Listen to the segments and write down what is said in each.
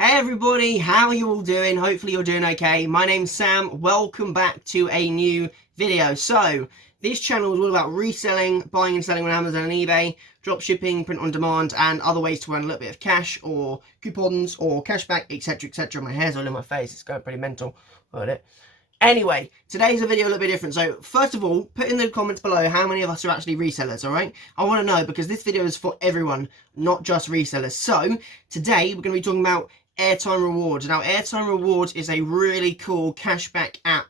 Hey everybody, how are you all doing? Hopefully you're doing okay. My name's Sam. Welcome back to a new video. So, this channel is all about reselling, buying and selling on Amazon and eBay, drop shipping, print on demand, and other ways to earn a little bit of cash or coupons or cashback, etc, etc. My hair's all in my face. It's going pretty mental. Heard it. Anyway, today's a video a little bit different. So, first of all, put in the comments below how many of us are actually resellers, alright? I want to know because this video is for everyone, not just resellers. So, today we're going to be talking about Airtime Rewards. Now, Airtime Rewards is a really cool cashback app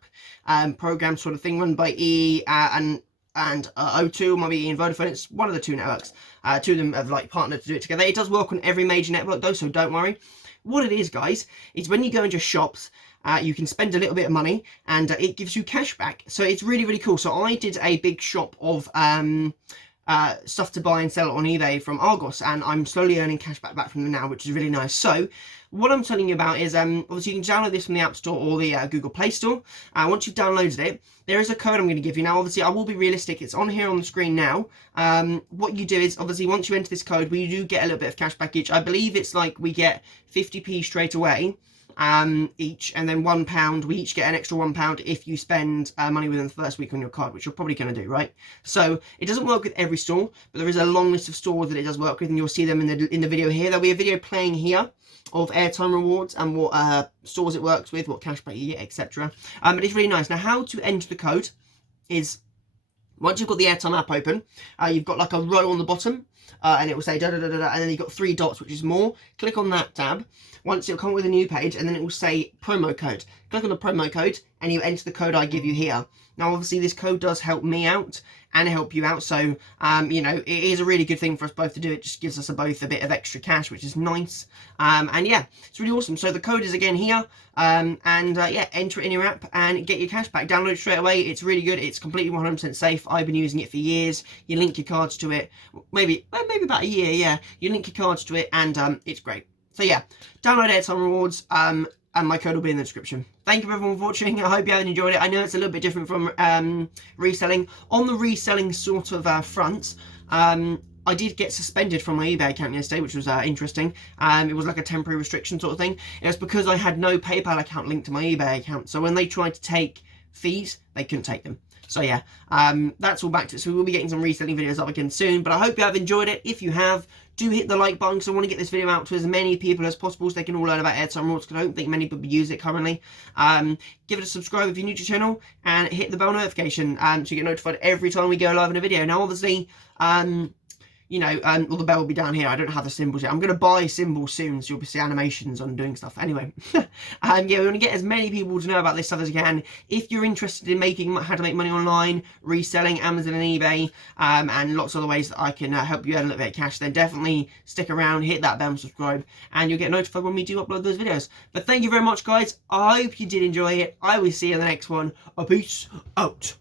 program sort of thing run by E and O2, might be E and Vodafone. It's one of the two networks. Two of them have like partnered to do it together. It does work on every major network though, so don't worry. What it is, guys, is when you go into shops, you can spend a little bit of money and it gives you cash back. So it's really, really cool. So I did a big shop of stuff to buy and sell on eBay from Argos, and I'm slowly earning cash back from them now, which is really nice. So what I'm telling you about is obviously you can download this from the App Store or the Google Play Store. Once you've downloaded it, there is a code I'm going to give you. Now obviously I will be realistic, it's on here on the screen now. What you do is obviously once you enter this code, we do get a little bit of cash back each. I believe it's like we get 50p straight away each, and then £1. We each get an extra £1 if you spend money within the first week on your card, which you're probably going to do, right? So it doesn't work with every store, but there is a long list of stores that it does work with, and you'll see them in the video here. There'll be a video playing here of Airtime Rewards and what stores it works with, what cashback you get, etc. But it's really nice. Now, how to enter the code is once you've got the Airtime app open, you've got like a row on the bottom, and it will say da da da da, and then you've got 3 dots, which is more. Click on that tab. Once it'll come up with a new page, and then it will say promo code. Click on the promo code, and you enter the code I give you here. Now, obviously, this code does help me out and help you out, so you know, it is a really good thing for us both to do. It just gives us both a bit of extra cash, which is nice. And yeah, it's really awesome. So the code is again here, yeah, enter it in your app and get your cash back. Download it straight away. It's really good. It's completely 100% safe. I've been using it for years. You link your cards to it, maybe about a year. Yeah, you link your cards to it, and it's great. So yeah, download Airtime Rewards, and my code will be in the description. Thank you everyone for watching. I hope you have enjoyed it. I know it's a little bit different from reselling. On the reselling sort of front, I did get suspended from my eBay account yesterday, which was interesting. It was like a temporary restriction sort of thing. It was because I had no PayPal account linked to my eBay account. So when they tried to take fees, they couldn't take them. So yeah, that's all back to it. So we will be getting some reselling videos up again soon. But I hope you have enjoyed it. If you have, do hit the like button because I want to get this video out to as many people as possible so they can all learn about Airtime Rewards, because I don't think many people use it currently. Give it a subscribe if you're new to the channel, and hit the bell notification so you get notified every time we go live in a video. Now obviously, you know, well, the bell will be down here. I don't have the symbols yet. I'm going to buy symbols soon, so you'll see animations on doing stuff. Anyway, yeah, we want to get as many people to know about this stuff as you can. If you're interested in how to make money online, reselling, Amazon and eBay, and lots of other ways that I can help you earn a little bit of cash, then definitely stick around, hit that bell and subscribe, and you'll get notified when we do upload those videos. But thank you very much, guys. I hope you did enjoy it. I will see you in the next one. Peace out.